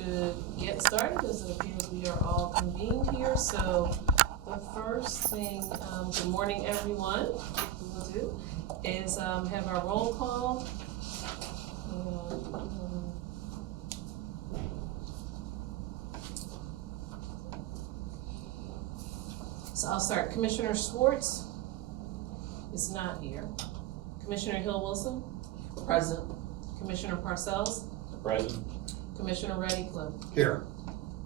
should get started as it appears we are all convened here. So the first thing, good morning everyone, we will do is have our roll call. So I'll start. Commissioner Schwartz is not here. Commissioner Hill-Wilson? Present. Commissioner Parcells? Present. Commissioner Reddy-Cliff? Here.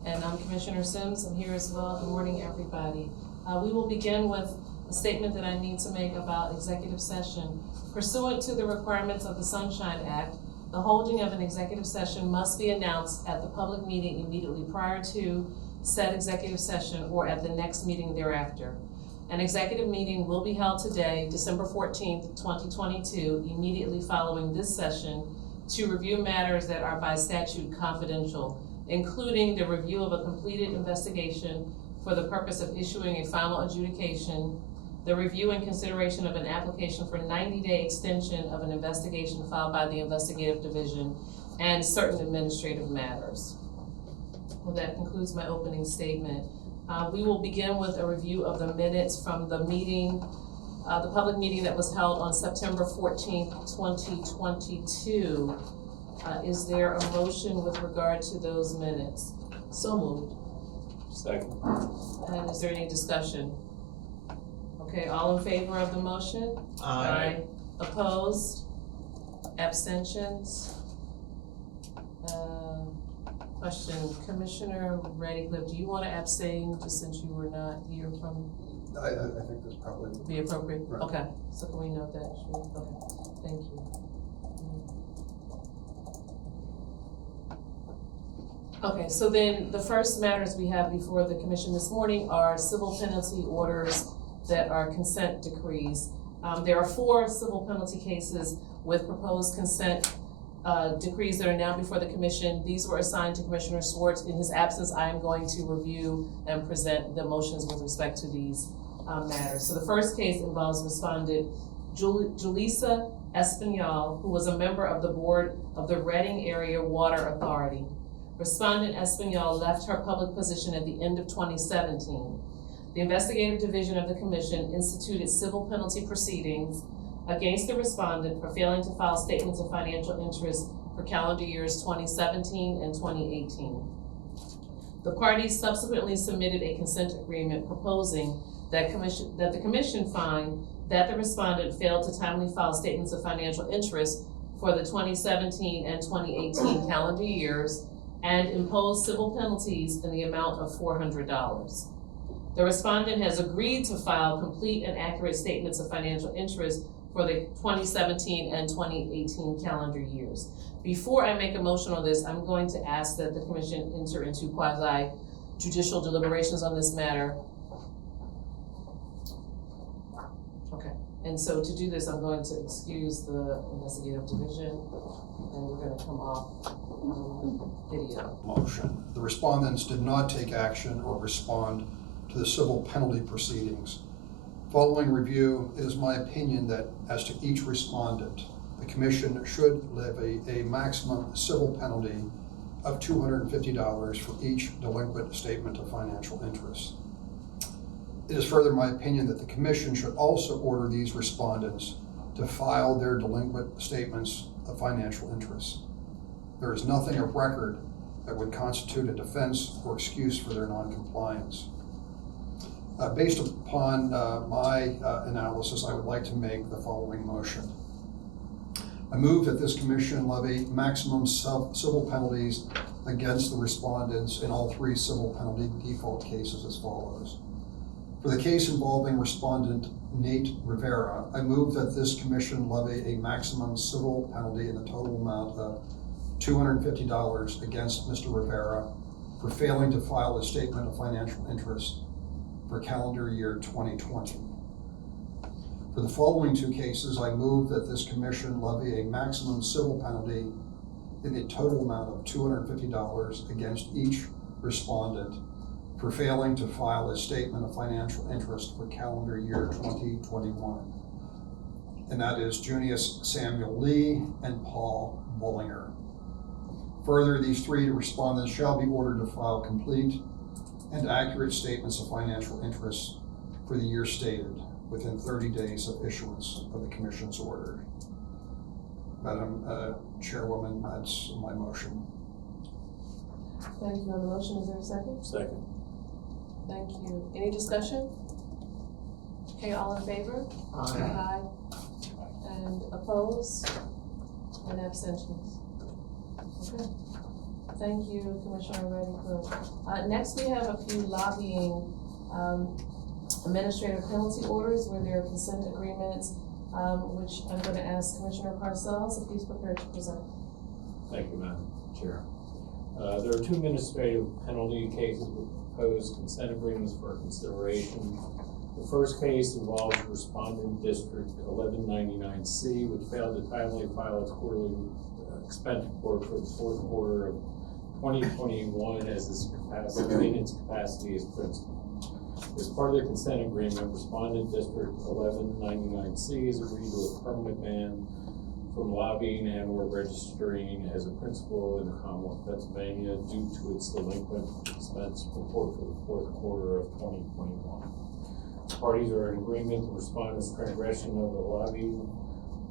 And I'm Commissioner Sims. I'm here as well. Good morning, everybody. We will begin with a statement that I need to make about executive session. Pursuant to the requirements of the Sunshine Act, the holding of an executive session must be announced at the public meeting immediately prior to said executive session or at the next meeting thereafter. An executive meeting will be held today, December 14th, 2022, immediately following this session to review matters that are by statute confidential, including the review of a completed investigation for the purpose of issuing a final adjudication, the review and consideration of an application for 90-day extension of an investigation filed by the investigative division, and certain administrative matters. Well, that concludes my opening statement. We will begin with a review of the minutes from the meeting, the public meeting that was held on September 14th, 2022. Is there a motion with regard to those minutes? So moved. Second. And is there any discussion? Okay, all in favor of the motion? Aye. Opposed? Abstentions? Question, Commissioner Reddy-Cliff, do you want to abstain just since you were not here from? I think that's probably. Be appropriate? Right. Okay, so can we note that? Sure. Okay, thank you. Okay, so then the first matters we have before the commission this morning are civil penalty orders that are consent decrees. There are 4 civil penalty cases with proposed consent decrees that are now before the commission. These were assigned to Commissioner Schwartz. In his absence, I am going to review and present the motions with respect to these matters. So the first case involves respondent Julissa Espinal, who was a member of the board of the Reading Area Water Authority. Respondent Espinal left her public position at the end of 2017. The investigative division of the commission instituted civil penalty proceedings against the respondent for failing to file statements of financial interest for calendar years 2017 and 2018. The parties subsequently submitted a consent agreement proposing that the commission find that the respondent failed to timely file statements of financial interest for the 2017 and 2018 calendar years and impose civil penalties in the amount of $400. The respondent has agreed to file complete and accurate statements of financial interest for the 2017 and 2018 calendar years. Before I make a motion on this, I'm going to ask that the commission enter into quasi-judicial deliberations on this matter. Okay, and so to do this, I'm going to excuse the investigative division, and we're gonna come off video. Motion. The respondents did not take action or respond to the civil penalty proceedings. Following review, it is my opinion that as to each respondent, the commission should levy a maximum civil penalty of $250 for each delinquent statement of financial interest. It is further my opinion that the commission should also order these respondents to file their delinquent statements of financial interest. There is nothing of record that would constitute a defense or excuse for their noncompliance. Based upon my analysis, I would like to make the following motion. I move that this commission levy maximum civil penalties against the respondents in all 3 civil penalty default cases as follows. For the case involving respondent Nate Rivera, I move that this commission levy a maximum civil penalty in the total amount of $250 against Mr. Rivera for failing to file a statement of financial interest for calendar year 2020. For the following 2 cases, I move that this commission levy a maximum civil penalty in the total amount of $250 against each respondent for failing to file a statement of financial interest for calendar year 2021. And that is Junius Samuel Lee and Paul Bullinger. Further, these three respondents shall be ordered to file complete and accurate statements of financial interests for the year stated within 30 days of issuance of the commission's order. Madam Chairwoman, that's my motion. Thank you on the motion, is there a second? Second. Thank you. Any discussion? Okay, all in favor? Aye. And opposed? And abstentions? Okay. Thank you, Commissioner Reddy. Next, we have a few lobbying, administrative penalty orders where there are consent agreements, which I'm gonna ask Commissioner Parcells if he's prepared to present. Thank you, Madam Chair. There are two administrative penalty cases with proposed consent agreements for consideration. The first case involves Respondent District 1199C, which failed to timely file its quarterly expense report for the fourth quarter of 2021 as in its capacity as principal. As part of the consent agreement, Respondent District 1199C has agreed to a permanent ban from lobbying and or registering as a principal in the Commonwealth of Pennsylvania due to its delinquent expense report for the fourth quarter of 2021. Parties are in agreement. The respondent's transgression of the lobbying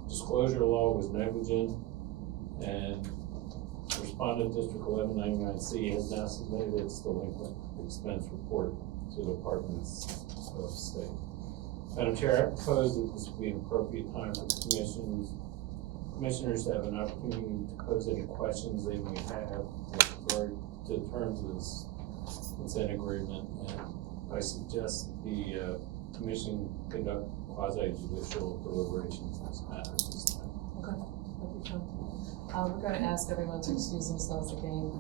disclosure law was negligent, and Respondent District 1199C has now submitted its delinquent expense report to the Departments of State. Madam Chair, I propose that this would be an appropriate time for the commissioners to have an opportunity to pose any questions they may have with regard to the terms of this consent agreement. And I suggest the commission conduct quasi-judicial deliberations in this matter at this time. Okay, that'll be fine. We're gonna ask everyone to excuse themselves again.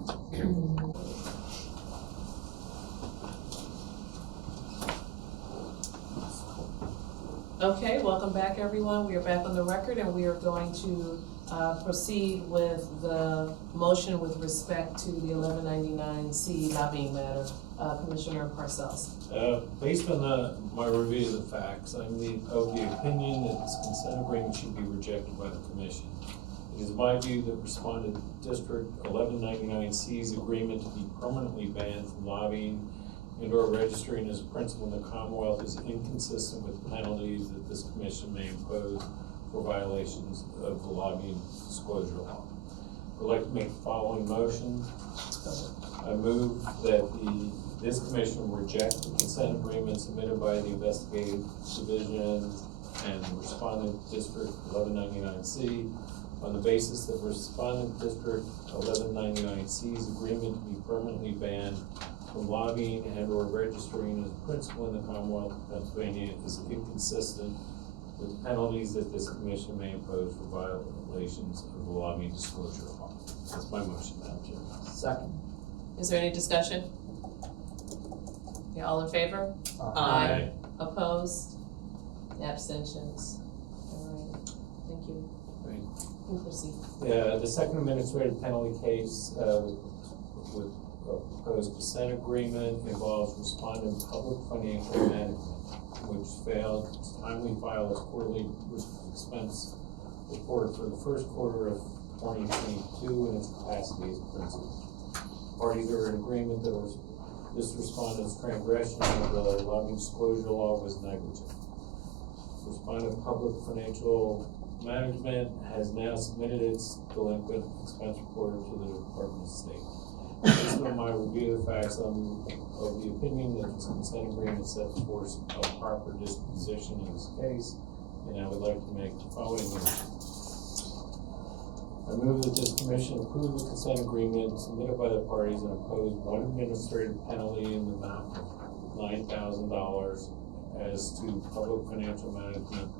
Okay, welcome back, everyone. We are back on the record, and we are going to proceed with the motion with respect to the 1199C lobbying matter. Commissioner Parcells. Based on my review of the facts, I'm of the opinion that this consent agreement should be rejected by the commission. It is my view that Respondent District 1199C's agreement to be permanently banned from lobbying and or registering as a principal in the Commonwealth is inconsistent with the penalties that this commission may impose for violations of the lobbying disclosure law. I'd like to make the following motion. I move that this commission reject the consent agreement submitted by the Investigative Division and Respondent District 1199C on the basis that Respondent District 1199C's agreement to be permanently banned from lobbying and or registering as a principal in the Commonwealth of Pennsylvania is inconsistent with the penalties that this commission may impose for violations of the lobbying disclosure law. That's my motion, Madam Chair. Second. Is there any discussion? Okay, all in favor? Aye. Opposed? Abstentions? All right, thank you. Great. You can proceed. The second administrative penalty case with a proposed consent agreement involves Respondent Public Financial Management, which failed to timely file its quarterly expense report for the first quarter of 2022 in its capacity as principal. Parties are in agreement that this respondent's transgression of the lobbying disclosure law was negligent. Respondent Public Financial Management has now submitted its delinquent expense report to the Department of State. Based on my review of the facts, I'm of the opinion that this consent agreement sets forth a proper disposition in this case, and I would like to make the following motion. I move that this commission approve the consent agreement submitted by the parties and impose one administrative penalty in the amount of $9,000 as to Public Financial Management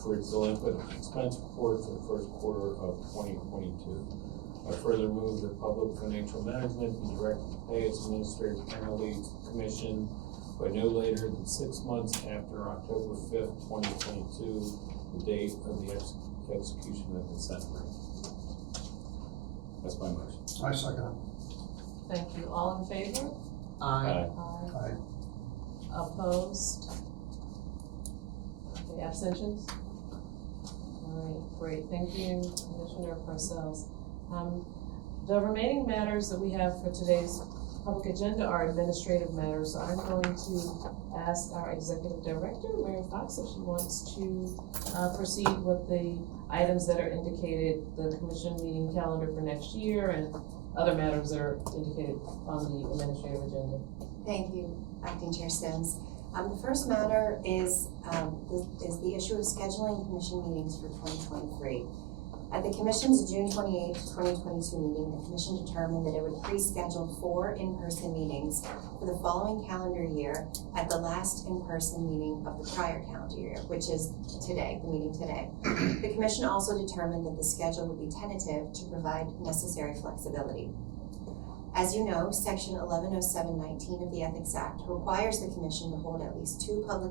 for its delinquent expense report for the first quarter of 2022. I further move that Public Financial Management be directed to pay its administrative penalty to the commission by no later than 6 months after October 5th, 2022, the date of the execution of the consent agreement. That's my motion. I second it. Thank you. All in favor? Aye. Aye. Opposed? Okay, abstentions? All right, great. Thank you, Commissioner Parcells. The remaining matters that we have for today's public agenda are administrative matters, so I'm going to ask our executive director, Mary Fox, if she wants to proceed with the items that are indicated, the commission meeting calendar for next year, and other matters that are indicated on the administrative agenda. Thank you, Acting Chair Sims. The first matter is the issue of scheduling commission meetings for 2023. At the Commission's June 28th, 2022 meeting, the Commission determined that it would pre-schedule 4 in-person meetings for the following calendar year at the last in-person meeting of the prior calendar year, which is today, the meeting today. The Commission also determined that the schedule would be tentative to provide necessary flexibility. As you know, Section 110719 of the Ethics Act requires the Commission to hold at least 2 public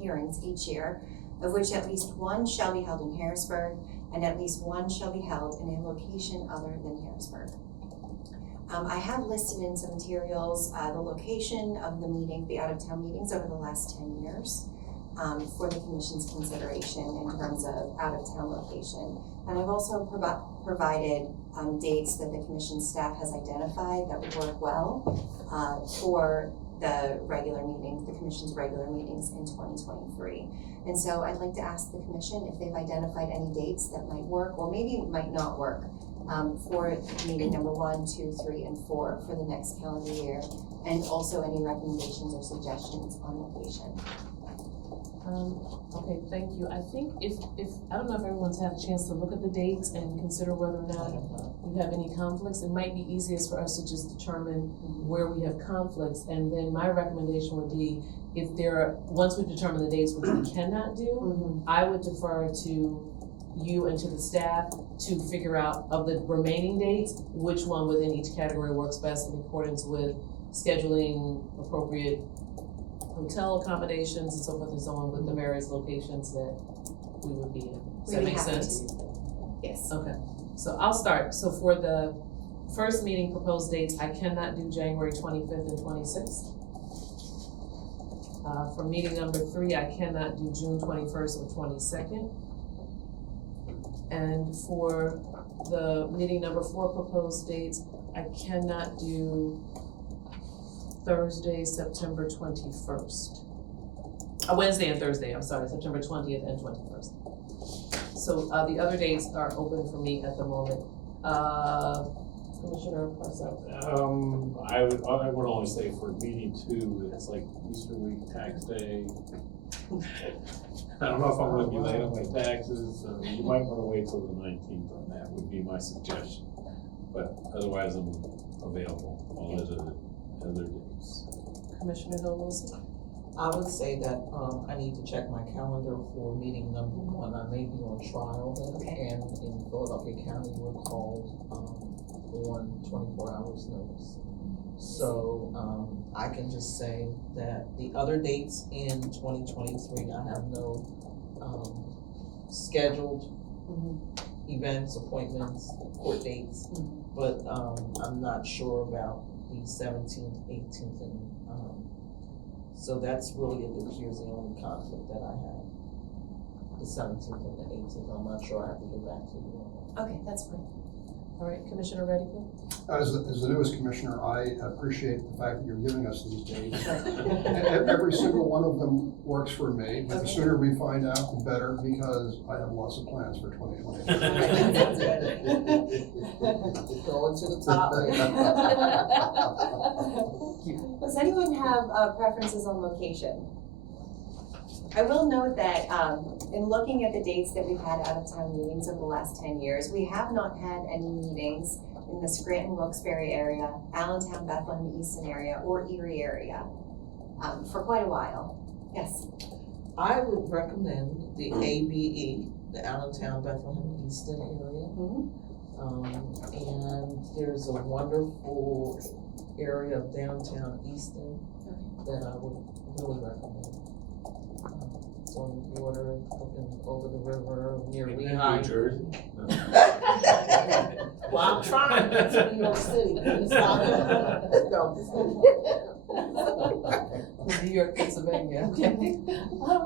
hearings each year, of which at least one shall be held in Harrisburg and at least one shall be held in a location other than Harrisburg. I have listed in some materials the location of the meeting, the out-of-town meetings over the last 10 years for the Commission's consideration in terms of out-of-town location. And I've also provided dates that the Commission staff has identified that would work well for the regular meetings, the Commission's regular meetings in 2023. And so I'd like to ask the Commission if they've identified any dates that might work or maybe might not work for meeting number 1, 2, 3, and 4 for the next calendar year, and also any recommendations or suggestions on location. Okay, thank you. I think if I don't know if everyone's had a chance to look at the dates and consider whether or not you have any conflicts. It might be easiest for us to just determine where we have conflicts, and then my recommendation would be if once we've determined the dates which we cannot do, I would defer to you and to the staff to figure out of the remaining dates, which one within each category works best in accordance with scheduling appropriate hotel accommodations and so forth and so on with the various locations that we would be in. Does that make sense? Yes. Okay, so I'll start. So for the first meeting proposed dates, I cannot do January 25th and 26th. For meeting number 3, I cannot do June 21st or 22nd. And for the meeting number 4 proposed dates, I cannot do Thursday, September 21st. Wednesday and Thursday, I'm sorry, September 20th and 21st. So the other dates are open for me at the moment. Commissioner Parcell. I would only say for meeting 2, it's like Easter week, tax day. I don't know if I'm gonna be late on my taxes, so you might wanna wait till the 19th on that, would be my suggestion. But otherwise, I'm available on other days. Commissioner Hill Wilson. I would say that, I need to check my calendar for meeting number 1. I may be on trial then, and in Philadelphia County, we're called, on 24 hours notice. So, I can just say that the other dates in 2023, I have no, scheduled events, appointments, court dates, but, I'm not sure about the 17th, 18th, and, so that's really, it appears the only conflict that I have. The 17th and the 18th, I'm not sure, I have to get back to you on that. Okay, that's fine. All right, Commissioner Reddick. As the newest commissioner, I appreciate the fact that you're giving us these dates. Every single one of them works for me, but the sooner we find out, the better, because I have lots of plans for 2020. Going to the top. Does anyone have preferences on location? I will note that in looking at the dates that we've had out-of-town meetings over the last 10 years, we have not had any meetings in the Scranton-Wilkes-Barre area, Allentown, Bethlehem, Easton area, or Erie area for quite a while. Yes. I would recommend the ABE, the Allentown, Bethlehem, Easton area. And there's a wonderful area of downtown Easton that I would really recommend. It's on the border, looking over the river near Lehigh. New Jersey. Well, I'm trying to get to New York City. It's not. New York, Pennsylvania. Okay.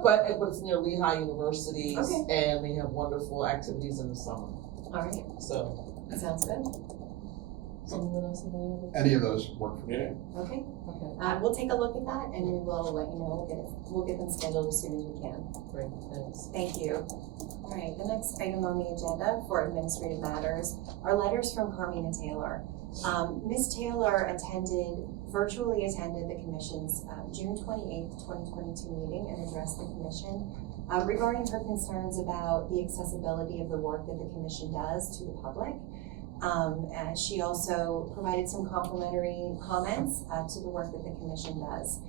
But it's near Lehigh University, Okay. and they have wonderful activities in the summer. All right. So Sounds good. Does anyone else have any other? Any of those work for me. Yeah. Okay, Okay, we'll take a look at that and we will let you know, we'll get them scheduled as soon as we can. great, thanks. Thank you. All right, the next item on the agenda for administrative matters are letters from Carmina Taylor. Ms. Taylor virtually attended the commission's June 28th, 2022 meeting and addressed the commission regarding her concerns about the accessibility of the work that the commission does to the public. She also provided some complimentary comments to the work that the commission does.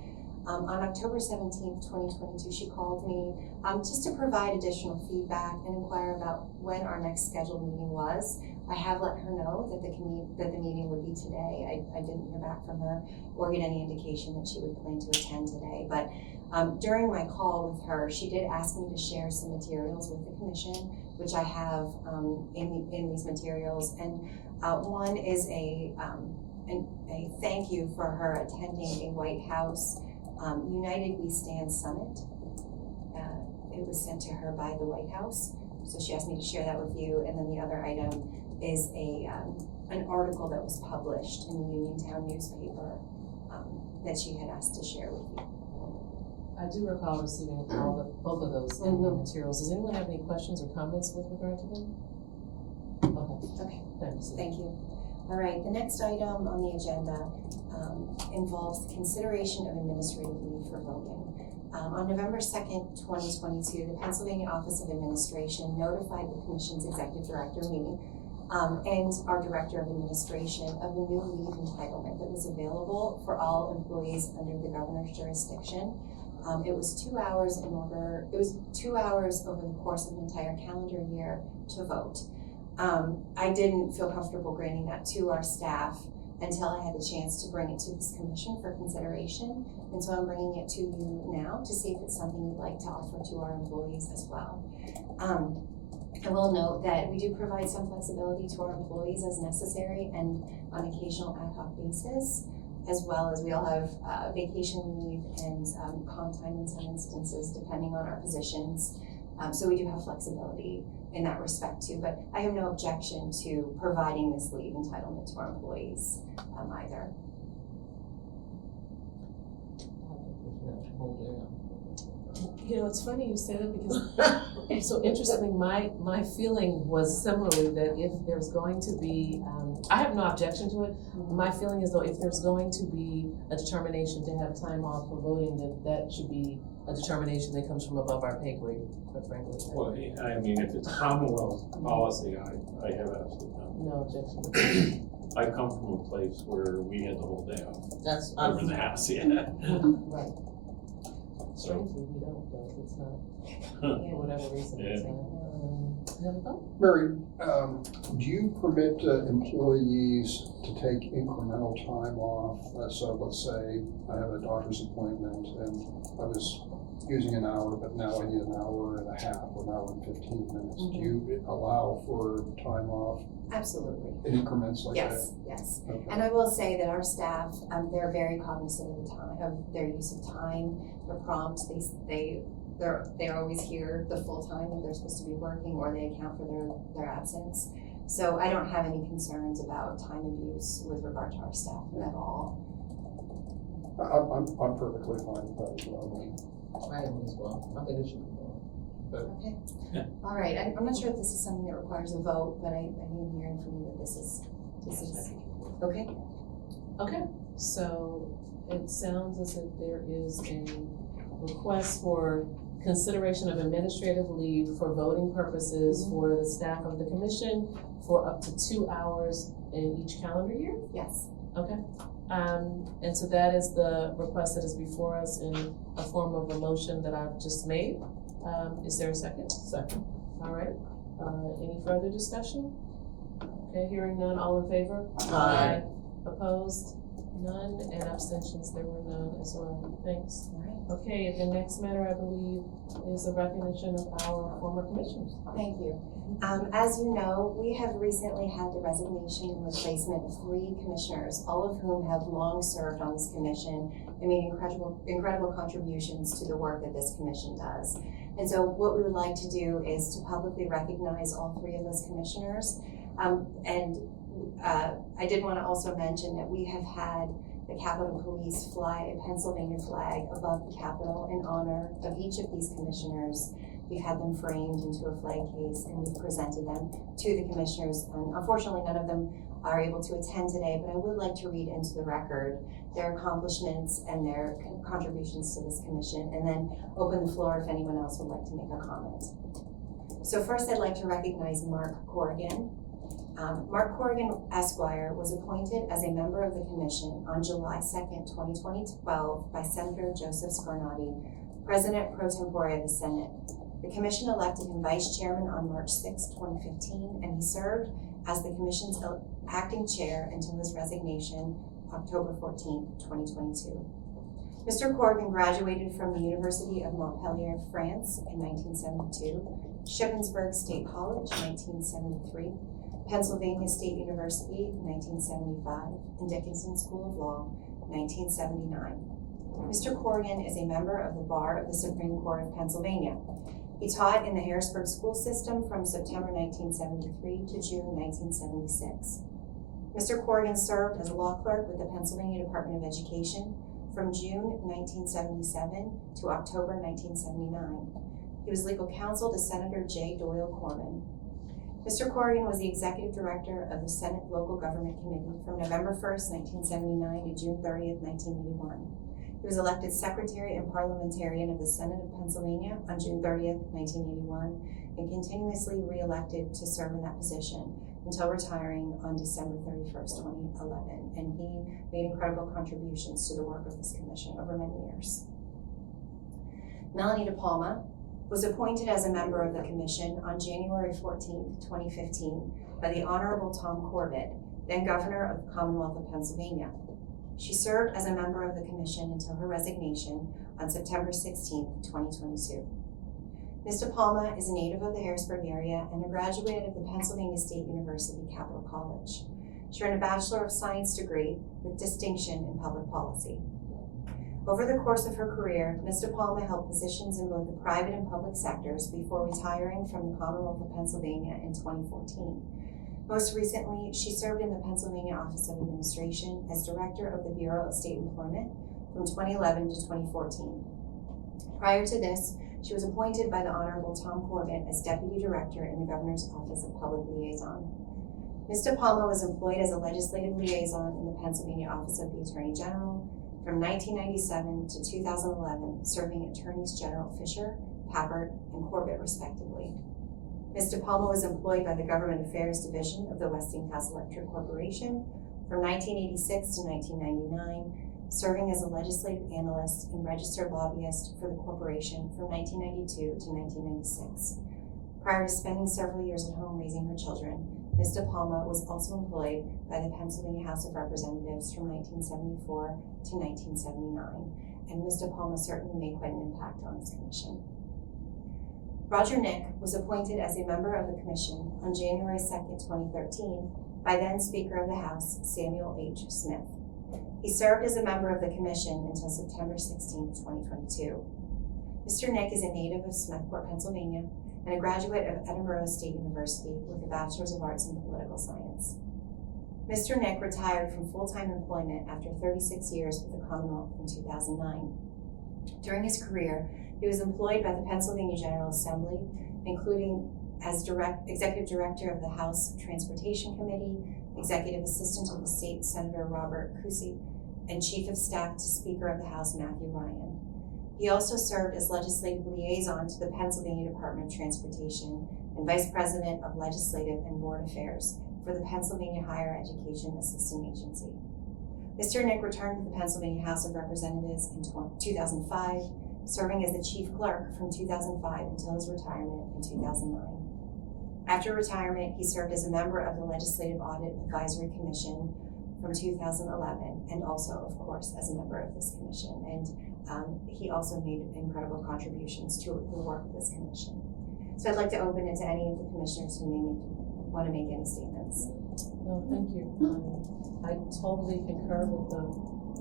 On October 17th, 2022, she called me just to provide additional feedback and inquire about when our next scheduled meeting was. I have let her know that the meeting would be today. I didn't hear back from her or get any indication that she would plan to attend today. But during my call with her, she did ask me to share some materials with the commission, which I have in these materials. And one is a thank you for her attending a White House United We Stand Summit. It was sent to her by the White House, so she asked me to share that with you. And then the other item is an article that was published in the Uniontown newspaper that she had asked to share with you. I do recall receiving both of those materials. Does anyone have any questions or comments with regard to them? Okay, thanks. Thank you. All right, the next item on the agenda involves consideration of administrative leave for voting. On November 2nd, 2022, the Pennsylvania Office of Administration notified the Commission's Executive Director, me, and our Director of Administration of the new leave entitlement that was available for all employees under the governor's jurisdiction. It was 2 hours over the course of an entire calendar year to vote. I didn't feel comfortable granting that to our staff until I had the chance to bring it to this commission for consideration. And so I'm bringing it to you now to see if it's something you'd like to offer to our employees as well. I will note that we do provide some flexibility to our employees as necessary and on occasional ad hoc basis, as well as we all have vacation leave and comp time in some instances, depending on our positions. So we do have flexibility in that respect too, but I have no objection to providing this leave entitlement to our employees either. You know, it's funny you say that because so interestingly, my feeling was similarly that if there's going to be, I have no objection to it. My feeling is though if there's going to be a determination to have time off for voting, that should be a determination that comes from above our pay grade, quite frankly. Well, I mean, if it's Commonwealth policy, I have absolutely No objection. I come from a place where we had the whole day off. That's, Over in the house, yeah. Right. So, Strangely, we don't, though, it's not, Yeah. for whatever reason, it's not. You have a thought? Mary, do you permit employees to take incremental time off? So let's say I have a doctor's appointment and I was using an hour, but now I need an hour and a half or an hour and 15 minutes. Do you allow for time off Absolutely. in increments like that? Yes, yes. Okay. And I will say that our staff, they're very cognizant of the time, of their use of time. They're prompt. They're always here the full time that they're supposed to be working, or they account for their absence. So I don't have any concerns about time abuse with regard to our staff at all. I'm perfectly fine with that as well. I am as well. I think it should be done. Okay. Yeah. All right. I'm not sure if this is something that requires a vote, but I am hearing from you that this is okay. Okay, so it sounds as if there is a request for consideration of administrative leave for voting purposes for the staff of the commission for up to 2 hours in each calendar year? Yes. Okay. And so that is the request that is before us in a form of a motion that I've just made. Is there a second? Second. All right. Any further discussion? Okay, hearing none, all in favor? Aye. Opposed? None, and abstentions, there were none as well. Thanks. All right. Okay, the next matter, I believe, is a recognition of our former commissioners. Thank you. As you know, we have recently had the resignation and replacement of 3 commissioners, all of whom have long served on this commission and made incredible contributions to the work that this commission does. And so what we would like to do is to publicly recognize all 3 of those commissioners I did want to also mention that we have had the Capitol Police fly a Pennsylvania flag above the Capitol in honor of each of these commissioners. We've had them framed into a flag case and we've presented them to the commissioners. And unfortunately, none of them are able to attend today, but I would like to read into the record their accomplishments and their contributions to this commission, and then open the floor if anyone else would like to make a comment. So first, I'd like to recognize Mark Corrigan. Mark Corrigan Esquire was appointed as a member of the commission on July 2nd, 2012 by Senator Joseph Scarnati, President pro tempore of the Senate. The commission elected him vice chairman on March 6, 2015, and he served as the commission's acting chair until his resignation October 14, 2022. Mr. Corrigan graduated from the University of Montpellier, France in 1972, Shippensburg State College, 1973, Pennsylvania State University, 1975, and Dickinson School of Law, 1979. Mr. Corrigan is a member of the Bar of the Supreme Court of Pennsylvania. He taught in the Harrisburg school system from September 1973 to June 1976. Mr. Corrigan served as a law clerk with the Pennsylvania Department of Education from June 1977 to October 1979. He was legal counsel to Senator J. Doyle Corman. Mr. Corrigan was the executive director of the Senate Local Government Committee from November 1st, 1979 to June 30th, 1981. He was elected secretary and parliamentarian of the Senate of Pennsylvania on June 30th, 1981, and continuously re-elected to serve in that position until retiring on December 31st, 2011. And he made incredible contributions to the work of this commission over many years. Melanie DePalma was appointed as a member of the commission on January 14th, 2015 by the Honorable Tom Corbett, then Governor of the Commonwealth of Pennsylvania. She served as a member of the commission until her resignation on September 16th, 2022. Ms. DePalma is a native of the Harrisburg area and a graduate of the Pennsylvania State University Capital College. She earned a Bachelor of Science degree with distinction in public policy. Over the course of her career, Ms. DePalma held positions in both the private and public sectors before retiring from the Commonwealth of Pennsylvania in 2014. Most recently, she served in the Pennsylvania Office of Administration as Director of the Bureau of State Employment from 2011 to 2014. Prior to this, she was appointed by the Honorable Tom Corbett as Deputy Director in the Governor's Office of Public Liaison. Ms. DePalma was employed as a legislative liaison in the Pennsylvania Office of the Attorney General from 1997 to 2011, serving Attorneys General Fisher, Papert, and Corbett, respectively. Ms. DePalma was employed by the Government Affairs Division of the Westinghouse Electric Corporation from 1986 to 1999, serving as a legislative analyst and registered lobbyist for the corporation from 1992 to 1996. Prior to spending several years at home raising her children, Ms. DePalma was also employed by the Pennsylvania House of Representatives from 1974 to 1979, and Ms. DePalma certainly made quite an impact on this commission. Roger Nick was appointed as a member of the commission on January 2nd, 2013 by then Speaker of the House, Samuel H. Smith. He served as a member of the commission until September 16, 2022. Mr. Nick is a native of Smethport, Pennsylvania, and a graduate of Edinburgh State University with a Bachelor's of Arts in Political Science. Mr. Nick retired from full-time employment after 36 years with the Commonwealth in 2009. During his career, he was employed by the Pennsylvania General Assembly, including as Executive Director of the House Transportation Committee, Executive Assistant to the State Senator Robert Cousy, and Chief of Staff to Speaker of the House Matthew Ryan. He also served as Legislative Liaison to the Pennsylvania Department of Transportation and Vice President of Legislative and Board Affairs for the Pennsylvania Higher Education Assistant Agency. Mr. Nick returned to the Pennsylvania House of Representatives in 2005, serving as the Chief Clerk from 2005 until his retirement in 2009. After retirement, he served as a member of the Legislative Audit Advisory Commission from 2011, and also, of course, as a member of this commission. And he also made incredible contributions to the work of this commission. So I'd like to open it to any of the commissioners who may want to make any statements. No, thank you. I totally concur with the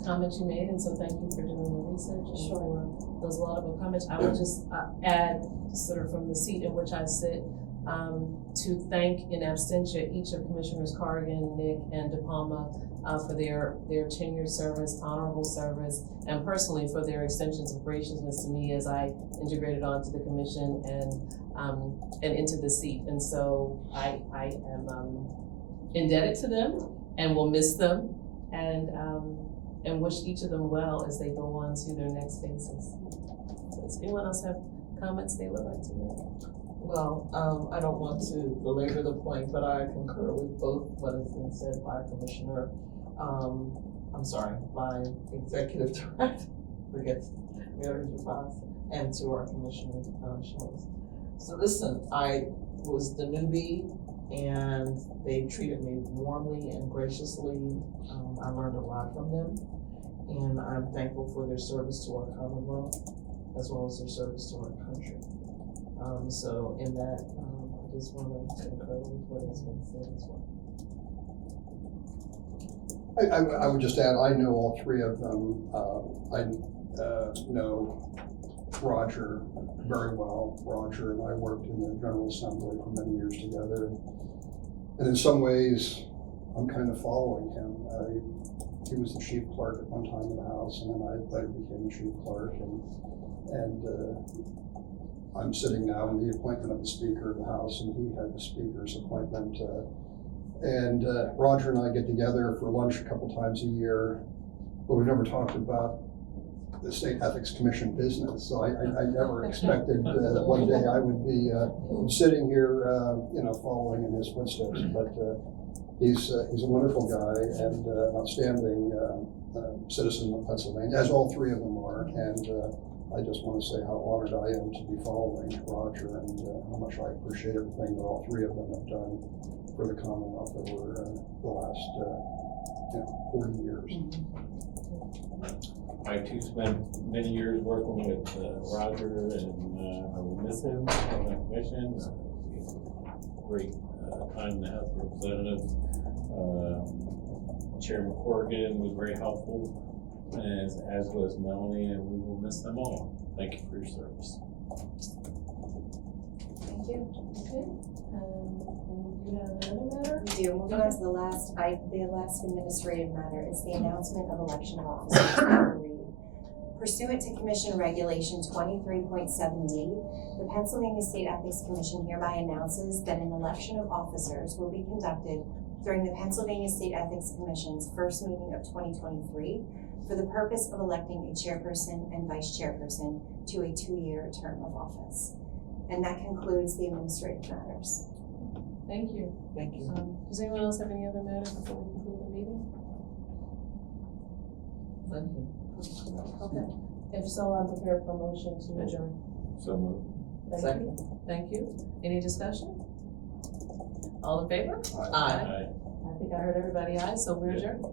comments you made, and so thank you for doing the research and for those laudable comments. I would just add, sort of from the seat in which I sit, to thank in absentia each of Commissioners Corrigan, Nick, and DePalma for their tenured service, honorable service, and personally for their extensions of graciousness to me as I integrated onto the commission and into the seat. And so I am indebted to them and will miss them and wish each of them well as they go on to their next phases. Does anyone else have comments they would like to make? Well, I don't want to belabor the point, but I concur with both what has been said by Commissioner, by Executive Director, forget Mary DePaz, and to our Commissioner, Schultz. So listen, I was the newbie and they treated me warmly and graciously. I learned a lot from them, and I'm thankful for their service to our Commonwealth as well as their service to our country. So in that, I just want to concur with what has been said as well. I would just add, I know all three of them. I know Roger very well. Roger and I worked in the General Assembly for many years together. And in some ways, I'm kind of following him. He was the chief clerk at one time in the House, and then I later became the chief clerk. And I'm sitting now in the appointment of the Speaker of the House, and he had the Speaker's appointment. And Roger and I get together for lunch a couple times a year, but we've never talked about the State Ethics Commission business. So I never expected that one day I would be sitting here, following in his footsteps. But he's a wonderful guy and an outstanding citizen of Pennsylvania, as all three of them are. And I just want to say how honored I am to be following Roger and how much I appreciate everything that all three of them have done for the Commonwealth over the last 40 years. I too spent many years working with Roger, and I will miss him on the commission. Great time in the House of Representatives. Chairman Corrigan was very helpful, as was Melanie, and we will miss them all. Thank you for your service. Thank you. Okay. You have another matter? We do. Moving on to the last administrative matter is the announcement of election of officers. I will read. Pursuant to Commission Regulation 23.7D, the Pennsylvania State Ethics Commission hereby announces that an election of officers will be conducted during the Pennsylvania State Ethics Commission's first meeting of 2023 for the purpose of electing a chairperson and vice chairperson to a 2-year term of office. And that concludes the administrative matters. Thank you. Thank you. Does anyone else have any other matters before we conclude the meeting? Okay. If so, I'm prepared for a motion to adjourn. So moved. Thank you. Thank you. Any discussion? All in favor? Aye. I think I heard everybody aye, so we're adjourned.